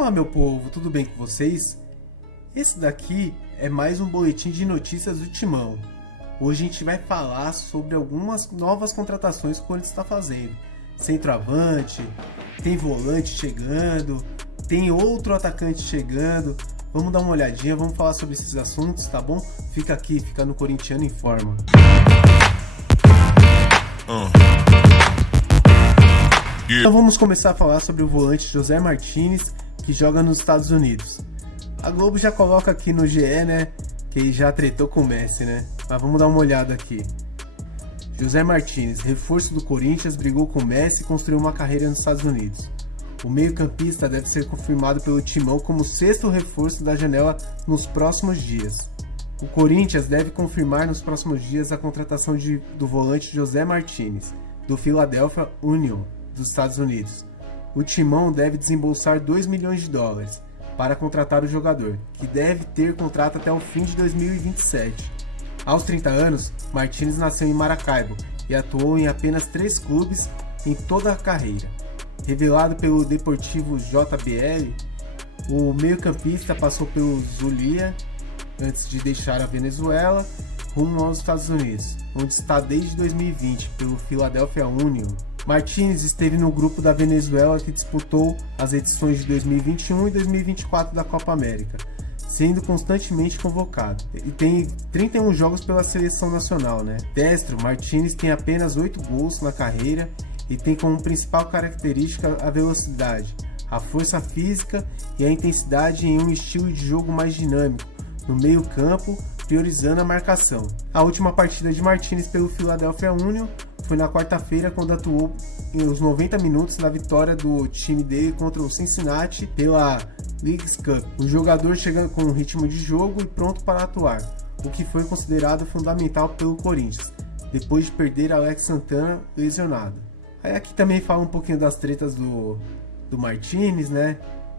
Fala, meu povo, tudo bem com vocês? Esse daqui é mais um boletim de notícias do Timão. Hoje a gente vai falar sobre algumas novas contratações que o Corinthians está fazendo. Centroavante, tem volante chegando, tem outro atacante chegando. Vamos dar uma olhadinha, vamos falar sobre esses assuntos, tá bom? Fica aqui, fica no Corintiano Informa. Então vamos começar a falar sobre o volante José Martínez, que joga nos Estados Unidos. A Globo já coloca aqui no GE, né, que ele já tretou com o Messi, né? Mas vamos dar uma olhada aqui. José Martínez, reforço do Corinthians, brigou com o Messi e construiu uma carreira nos Estados Unidos. O meio-campista deve ser confirmado pelo Timão como sexto reforço da janela nos próximos dias. O Corinthians deve confirmar nos próximos dias a contratação do volante José Martínez, do Philadelphia Union, dos Estados Unidos. O Timão deve desembolsar $2 milhões para contratar o jogador, que deve ter contrato até o fim de 2027. Aos 30 anos, Martínez nasceu em Maracaibo e atuou em apenas 3 clubes em toda a carreira. Revelado pelo Deportivo JBL, o meio-campista passou pelo Zulia antes de deixar a Venezuela rumo aos Estados Unidos, onde está desde 2020 pelo Philadelphia Union. Martínez esteve no grupo da Venezuela que disputou as edições de 2021 e 2024 da Copa América, sendo constantemente convocado. E tem 31 jogos pela seleção nacional, né? Destro, Martínez tem apenas 8 gols na carreira e tem como principal característica a velocidade, a força física e a intensidade em um estilo de jogo mais dinâmico, no meio-campo, priorizando a marcação. A última partida de Martínez pelo Philadelphia Union foi na quarta-feira, quando atuou os 90 minutos na vitória do time dele contra o Cincinnati pela Leagues Cup. O jogador chega com um ritmo de jogo e pronto para atuar, o que foi considerado fundamental pelo Corinthians, depois de perder Alex Santana lesionado. Aí aqui também fala um pouquinho das tretas do Martínez, né?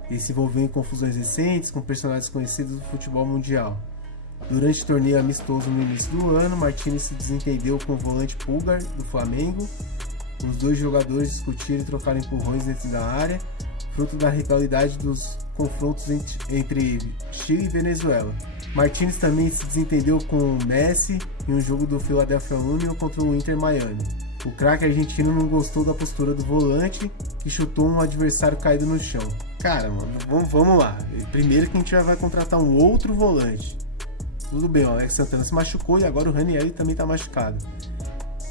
Ele se envolveu em confusões recentes com personagens conhecidos do futebol mundial. Durante o torneio amistoso no início do ano, Martínez se desentendeu com o volante Pulgar, do Flamengo. Os dois jogadores discutiram e trocaram empurrões dentro da área, fruto da rivalidade dos confrontos entre Chile e Venezuela. Martínez também se desentendeu com o Messi em um jogo do Philadelphia Union contra o Inter Miami. O craque argentino não gostou da postura do volante, que chutou um adversário caído no chão. Cara, mano, vamos lá. Primeiro que a gente já vai contratar um outro volante. Tudo bem, o Alex Santana se machucou e agora o Ranieri também tá machucado.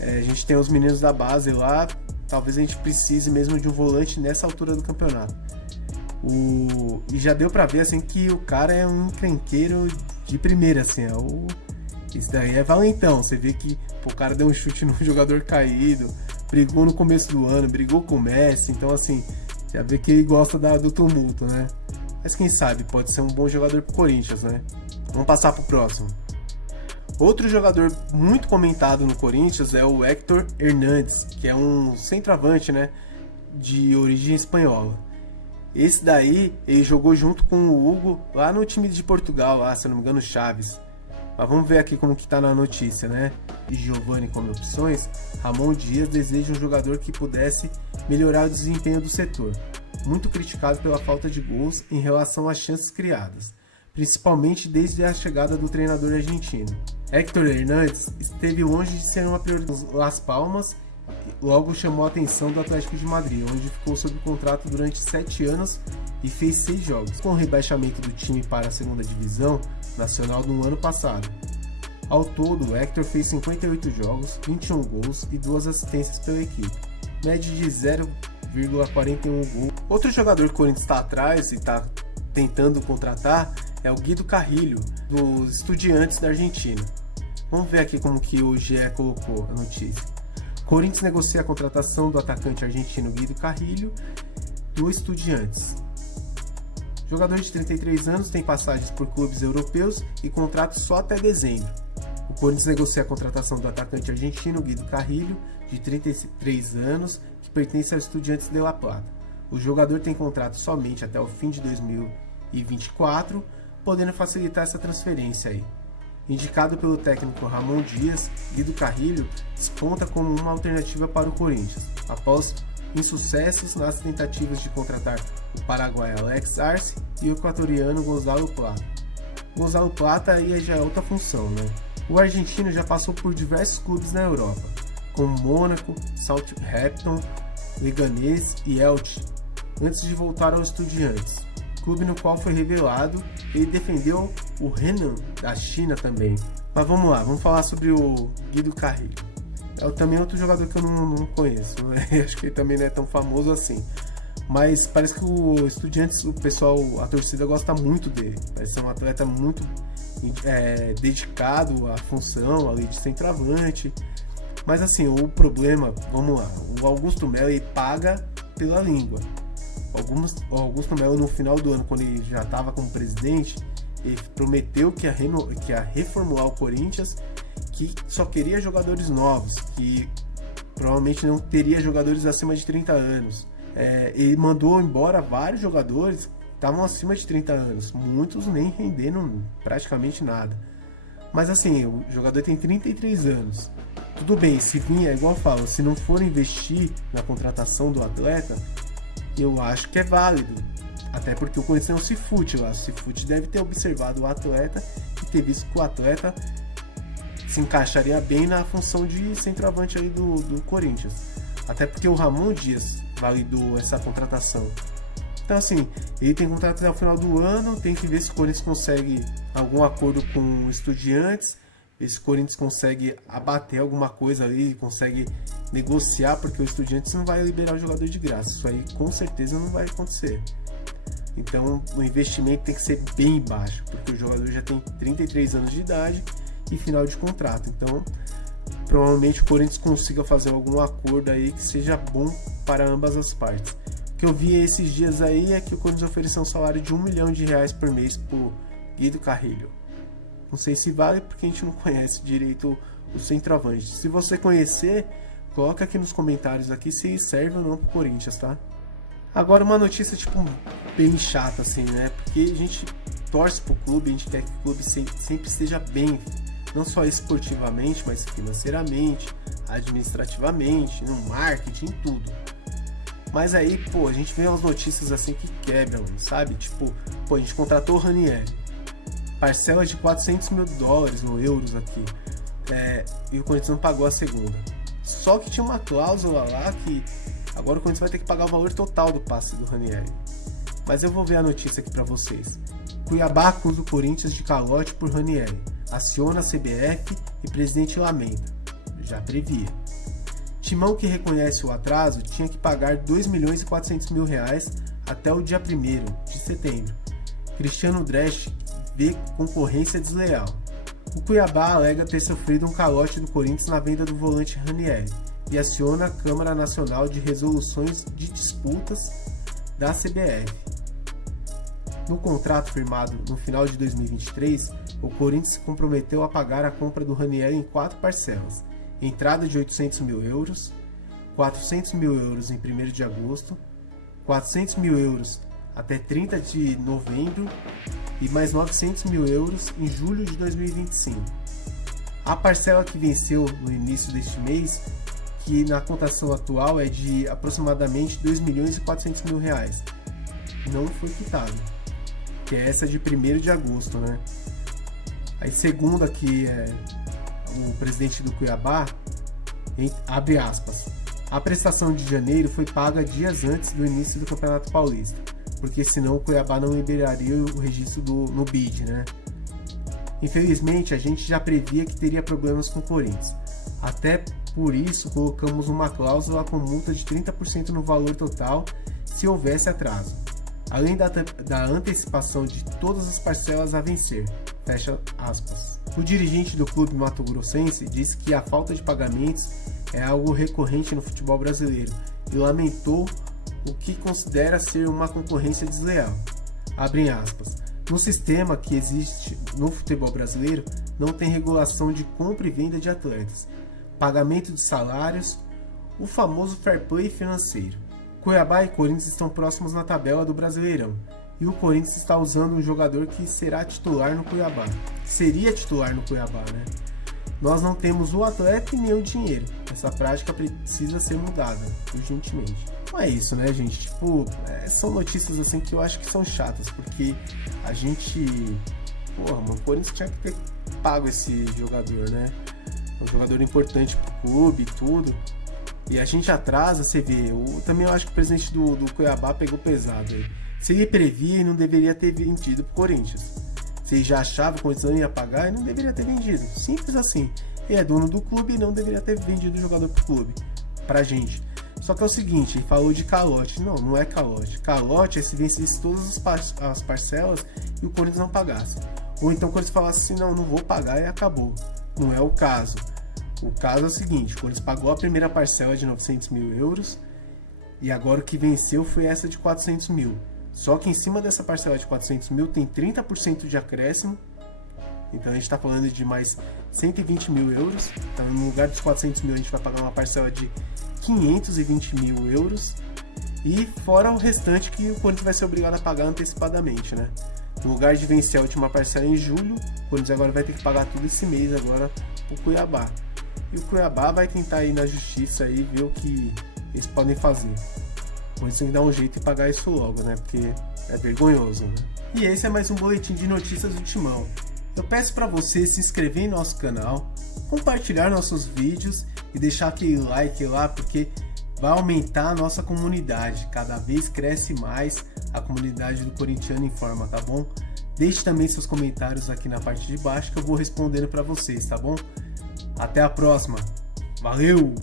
A gente tem os meninos da base lá, talvez a gente precise mesmo de um volante nessa altura do campeonato. E já deu pra ver assim que o cara é um encrenqueiro de primeira, assim, isso daí é valentão. Você vê que o cara deu um chute no jogador caído, brigou no começo do ano, brigou com o Messi, então assim, já vê que ele gosta do tumulto, né? Mas quem sabe, pode ser um bom jogador pro Corinthians, né? Vamos passar pro próximo. Outro jogador muito comentado no Corinthians é o Héctor Hernández, que é um centroavante, né, de origem espanhola. Esse daí, ele jogou junto com o Hugo lá no time de Portugal, lá, se eu não me engano, Chaves. Mas vamos ver aqui como que tá na notícia, né? E Giovani como opções, Ramon Dias deseja um jogador que pudesse melhorar o desempenho do setor, muito criticado pela falta de gols em relação às chances criadas, principalmente desde a chegada do treinador argentino. Héctor Hernández esteve longe de ser uma prioridade em Las Palmas, logo chamou a atenção do Atlético de Madrid, onde ficou sob contrato durante 7 anos e fez 6 jogos, com o rebaixamento do time para a segunda divisão nacional no ano passado. Ao todo, Héctor fez 58 jogos, 21 gols e 2 assistências pela equipe, média de 0,41 gol. Outro jogador que o Corinthians está atrás e está tentando contratar é o Guido Carrilho, dos Estudiantes da Argentina. Vamos ver aqui como que o GE colocou a notícia. Corinthians negocia a contratação do atacante argentino Guido Carrilho, do Estudiantes. Jogador de 33 anos, tem passagens por clubes europeus e contrato só até dezembro. O Corinthians negocia a contratação do atacante argentino Guido Carrilho, de 33 anos, que pertence ao Estudiantes de La Plata. O jogador tem contrato somente até o fim de 2024, podendo facilitar essa transferência aí. Indicado pelo técnico Ramon Dias, Guido Carrilho desponta como uma alternativa para o Corinthians, após insucessos nas tentativas de contratar o o paraguaio Alex Arce e o equatoriano Gonzalo Plata. Gonzalo Plata aí já é outra função, né? O argentino já passou por diversos clubes na Europa, como Mônaco, Southampton, Leganés e Elche, antes de voltar ao Estudiantes, clube no qual foi revelado. Ele defendeu o Henan da China também. Mas vamos lá, vamos falar sobre o Guido Carrillo. É também outro jogador que eu não conheço, né? Acho que ele também não é tão famoso assim. Mas parece que o Estudiantes, o pessoal, a torcida gosta muito dele. Parece ser um atleta muito dedicado à função ali de centroavante. Mas assim, o problema, vamos lá, o Augusto Melo ele paga pela língua. O Augusto Melo, no final do ano, quando ele já estava como presidente, ele prometeu que ia reformular o Corinthians, que só queria jogadores novos, que provavelmente não teria jogadores acima de 30 anos. Ele mandou embora vários jogadores que estavam acima de 30 anos, muitos nem rendendo praticamente nada. Mas assim, o jogador tem 33 anos. Tudo bem, se vir, é igual eu falo, se não for investir na contratação do atleta, eu acho que é válido. Até porque o Corinthians tem um Cifute lá. O Cifute deve ter observado o atleta e ter visto que o atleta se encaixaria bem na função de centroavante aí do Corinthians. Até porque o Ramon Dias validou essa contratação. Então assim, ele tem contrato até o final do ano, tem que ver se o Corinthians consegue algum acordo com o Estudiantes, se o Corinthians consegue abater alguma coisa ali, consegue negociar, porque o Estudiantes não vai liberar o jogador de graça. Isso aí com certeza não vai acontecer. Então o investimento tem que ser bem baixo, porque o jogador já tem 33 anos de idade e final de contrato. Então provavelmente o Corinthians consiga fazer algum acordo aí que seja bom para ambas as partes. O que eu vi esses dias aí é que o Corinthians ofereceu um salário de R$1 milhão por mês pro Guido Carrillo. Não sei se vale, porque a gente não conhece direito o centroavante. Se você conhecer, coloca aqui nos comentários aqui se serve ou não pro Corinthians, tá? Agora uma notícia tipo bem chata assim, né? Porque a gente torce pro clube, a gente quer que o clube sempre esteja bem, não só esportivamente, mas financeiramente, administrativamente, no marketing, em tudo. Mas aí, pô, a gente vê umas notícias assim que quebram, sabe? Tipo, pô, a gente contratou o Ranieri, parcelas de $400 mil ou euros aqui, e o Corinthians não pagou a segunda. Só que tinha uma cláusula lá que agora o Corinthians vai ter que pagar o valor total do passe do Ranieri. Mas eu vou ver a notícia aqui pra vocês. Cuiabá acusa o Corinthians de calote por Ranieri, aciona a CBF e presidente lamenta. Já previa. Timão, que reconhece o atraso, tinha que pagar R$2.400.000 até o dia 1º de setembro. Cristiano Dresch vê concorrência desleal. O Cuiabá alega ter sofrido um calote do Corinthians na venda do volante Ranieri e aciona a Câmara Nacional de Resoluções de Disputas da CBF. No contrato firmado no final de 2023, o Corinthians se comprometeu a pagar a compra do Ranieri em 4 parcelas: entrada de €800 mil, €400 mil em 1º de agosto, €400 mil até 30 de novembro e mais €900 mil em julho de 2025. A parcela que venceu no início deste mês, que na cotação atual é de aproximadamente R$2.400.000, não foi quitada, que é essa de 1º de agosto, né? Aí segundo aqui o presidente do Cuiabá, abre aspas, a prestação de janeiro foi paga dias antes do início do Campeonato Paulista, porque senão o Cuiabá não liberaria o registro no BID, né? Infelizmente, a gente já previa que teria problemas com o Corinthians. Até por isso, colocamos uma cláusula com multa de 30% no valor total se houvesse atraso, além da antecipação de todas as parcelas a vencer. Fecha aspas. O dirigente do clube mato-grossense disse que a falta de pagamentos é algo recorrente no futebol brasileiro e lamentou o que considera ser uma concorrência desleal. Abrem aspas. No sistema que existe no futebol brasileiro, não tem regulação de compra e venda de atletas, pagamento de salários, o famoso fair play financeiro. Cuiabá e Corinthians estão próximos na tabela do Brasileirão, e o Corinthians está usando um jogador que será titular no Cuiabá. Seria titular no Cuiabá, né? Nós não temos o atleta e nem o dinheiro. Essa prática precisa ser mudada urgentemente. Então é isso, né, gente? Tipo, são notícias assim que eu acho que são chatas, porque a gente... Porra, mano, o Corinthians tinha que ter pago esse jogador, né? Um jogador importante pro clube e tudo. E a gente atrasa, você vê. Também eu acho que o presidente do Cuiabá pegou pesado aí. Se ele previa, não deveria ter vendido pro Corinthians. Se ele já achava que o Corinthians não ia pagar, ele não deveria ter vendido. Simples assim. Ele é dono do clube e não deveria ter vendido o jogador pro clube. Pra gente. Só que é o seguinte, ele falou de calote. Não, não é calote. Calote é se vencesse todas as parcelas e o Corinthians não pagasse. Ou então o Corinthians falasse assim, não vou pagar e acabou. Não é o caso. O caso é o seguinte, o Corinthians pagou a primeira parcela de 900 mil euros e agora o que venceu foi essa de 400 mil. Só que em cima dessa parcela de 400 mil tem 30% de acréscimo. Então a gente está falando de mais 120 mil euros. Então no lugar dos 400 mil a gente vai pagar uma parcela de 520 mil euros. E fora o restante que o Corinthians vai ser obrigado a pagar antecipadamente, né? No lugar de vencer a última parcela em julho, o Corinthians agora vai ter que pagar tudo esse mês agora o Cuiabá. E o Cuiabá vai tentar ir na justiça aí ver o que eles podem fazer. O Corinthians tem que dar um jeito e pagar isso logo, né? Porque é vergonhoso, né? E esse é mais um boletim de notícias do Timão. Eu peço para você se inscrever em nosso canal, compartilhar nossos vídeos e deixar aquele like lá, porque vai aumentar a nossa comunidade. Cada vez cresce mais a comunidade do Corintiano em Forma, tá bom? Deixe também seus comentários aqui na parte de baixo que eu vou respondendo para vocês, tá bom? Até a próxima. Valeu!